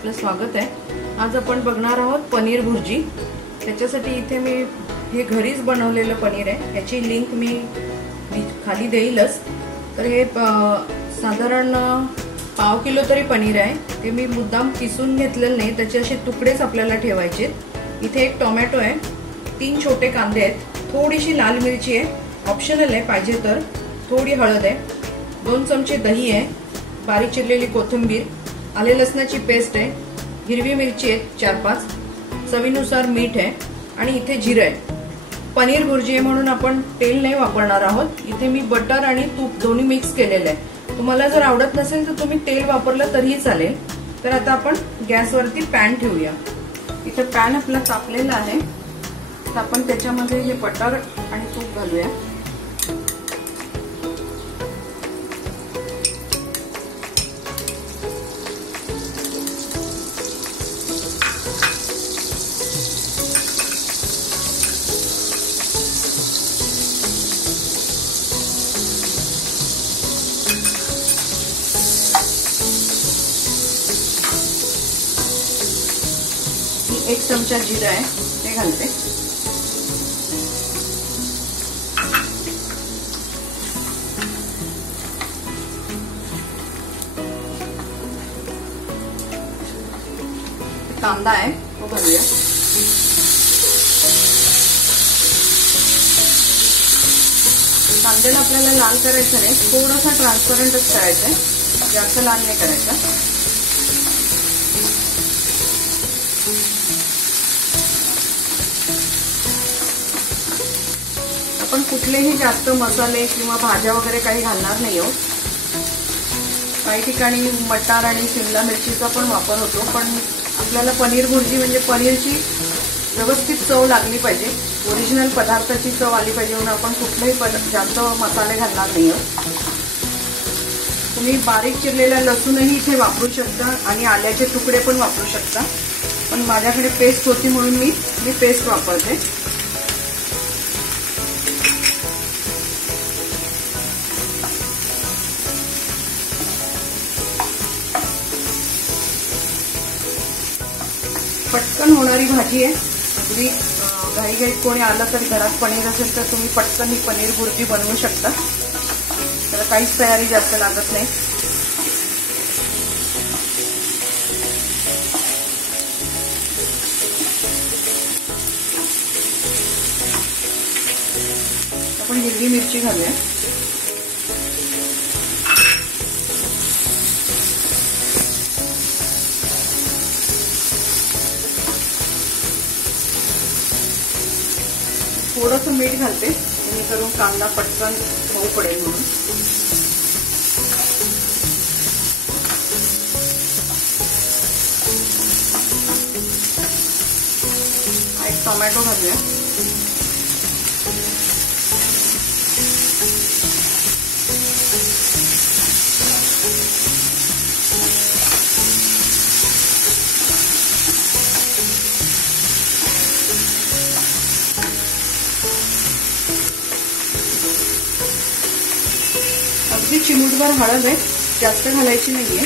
आपलं स्वागत आहे। आज आपण बघणार आहोत पनीर भुर्जी। त्याच्यासाठी इथे मी हे घरीच बनवलेलं पनीर आहे, याची लिंक मी खाली देईलच। तर हे साधारण पाव किलो तरी पनीर आहे, ते मी मुद्दाम किसून घेतलेलं नाही, त्याचे असे तुकडेच आपल्याला ठेवायचे। इथे एक टोमॅटो आहे, 3 छोटे कांदे आहेत, थोडीशी लाल मिरची आहे, ऑप्शनल आहे, पाहिजे तर थोडी हळद आहे, 2 चमचे दही आहे, बारीक चिरलेली कोथिंबीर, आले लसणाची पेस्ट आहे, हिरवी मिरची आहे 4-5, चवीनुसार मीठ आहे आणि इथे जिरे आहे। पनीर भुर्जी आहे म्हणून आपण तेल नाही वापरणार आहोत। इथे मी बटर आणि तूप दोन्ही मिक्स केलेलं आहे। तुम्हाला जर आवडत नसेल तर तुम्ही तेल वापरलं तरीही चालेल। तर आता आपण गॅसवरती पॅन ठेवूया। इथे पॅन आपला तापलेला आहे, तर आपण त्याच्यामध्ये हे बटर आणि तूप घालूया। एक चमचा जिरा आहे, ते घालते। कांदा आहे, तो घालूया। कांद्याला आपल्याला लाल करायचं नाही, थोडासा ट्रान्सपरंटच करायचं आहे, जास्त लाल नाही करायचा। आपण कुठलेही जास्त मसाले किंवा भाज्या वगैरे काही घालणार नाही आहोत। काही ठिकाणी मटार आणि शिमला मिरचीचा पण वापर होतो, पण आपल्याला पनीर भुर्जी म्हणजे पनीरची व्यवस्थित चव लागली पाहिजे, ओरिजिनल पदार्थाची चव आली पाहिजे, म्हणून आपण कुठलेही जास्त मसाले घालणार नाही आहोत। तुम्ही बारीक चिरलेला लसूणही इथे वापरू शकता आणि आल्याचे तुकडे पण वापरू शकता, पण माझ्याकडे पेस्ट होती म्हणून मी पेस्ट वापरते। पटकन होणारी भाजी आहे, अगदी घाईघाईत कोणी आलं तर घरात पनीर असेल तर तुम्ही पटकन ही पनीर भुर्जी बनवू शकता, त्याला काहीच तयारी जास्त लागत नाही। आपण हिरवी मिरची घालूया। थोडंसं मीठ घालते, जेणेकरून कांदा पटकन मऊ पडेल म्हणून। एक टोमॅटो घालूया। अगदी चिमूटभर हळद आहे, जास्त घालायची नाहीये।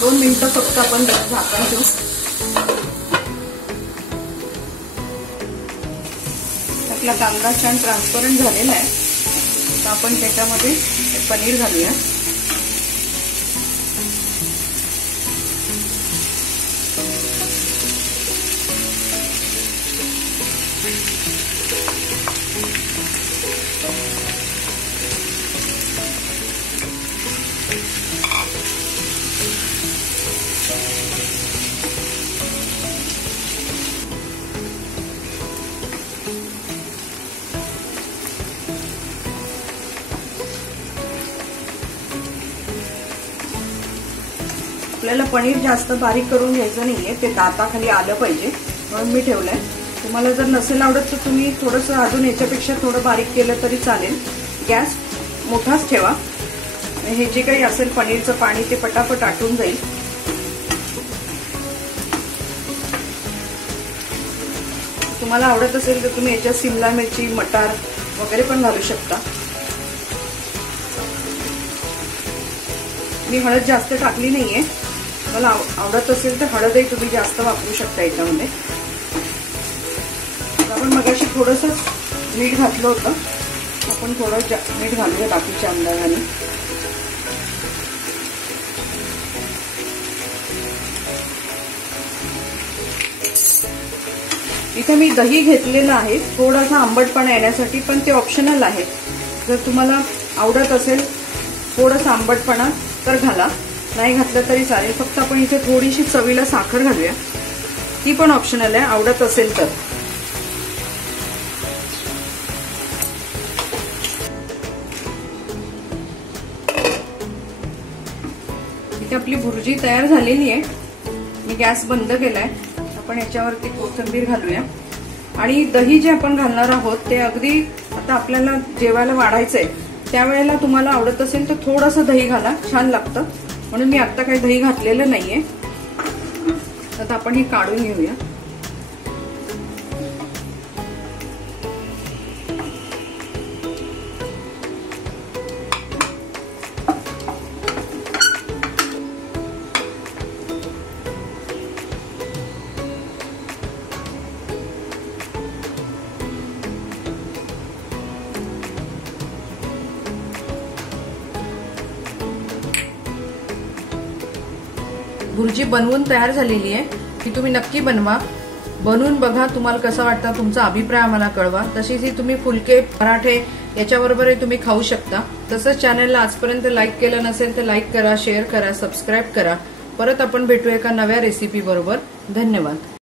दोन मिनिटं फक्त आपण झाकण ठेवू। आपला कांदा छान ट्रान्सपरंट झालेला आहे, तर आपण त्याच्यामध्ये पनीर घालूया। आपल्याला पनीर जास्त बारीक करून घ्यायचं नाहीये, ते दाताखाली आलं पाहिजे म्हणून मी ठेवलंय। तुम्हाला जर नसेल आवडत तर तुम्ही थोडंसं अजून याच्यापेक्षा थोडं बारीक केलं तरी चालेल। गॅस मोठाच ठेवा, हे जे काही असेल पनीरचं पाणी ते पटापट आटून जाईल। तुम्हाला आवडत असेल तर तुम्ही याच्यात शिमला मिरची, मटार वगैरे पण घालू शकता. मी हळद जास्त टाकली नाहीये. मला आवडत असेल तर हळदही तुम्ही जास्त वापरू शकता याच्यामध्ये. आपण मगाशी थोडंसं मीठ घातलं होतं, आपण थोडं मीठ घालूया बाकीच्या अंदाजाने. इथे मी दही घेतलेलं आहे थोडासा आंबटपणा येण्यासाठी, पण ते ऑप्शनल आहे. जर तुम्हाला आवडत असेल थोडासा आंबटपणा तर घाला, नाही घातलं तरी चालेल. फक्त आपण इथे थोडीशी चवीला साखर घालूया, ती पण ऑप्शनल आहे आवडत असेल तर. इथे आपली भुर्जी तयार झालेली आहे. मी गॅस बंद केलाय. आपण याच्यावरती कोथिंबीर घालूया. आणि दही जे आपण घालणार आहोत ते अगदी आता आपल्याला जेवायला वाढायचंय त्यावेळेला तुम्हाला आवडत असेल तर थोडंसं दही घाला, छान लागतं. म्हणून मी आता काही दही घातलेलं नाहीये. आता आपण हे काढून घेऊया. भुर्जी बनवून तयार झालेली आहे. ती तुम्ही नक्की बनवा, बनवून बघा, तुम्हाला कसं वाटतं तुमचा अभिप्राय आम्हाला कळवा. तशीच ही तुम्ही फुलके, पराठे याच्याबरोबरही तुम्ही खाऊ शकता. तसंच चॅनलला आजपर्यंत लाईक केलं नसेल तर लाईक करा, शेअर करा, सबस्क्राईब करा. परत आपण भेटू एका नव्या रेसिपी बरोबर. धन्यवाद.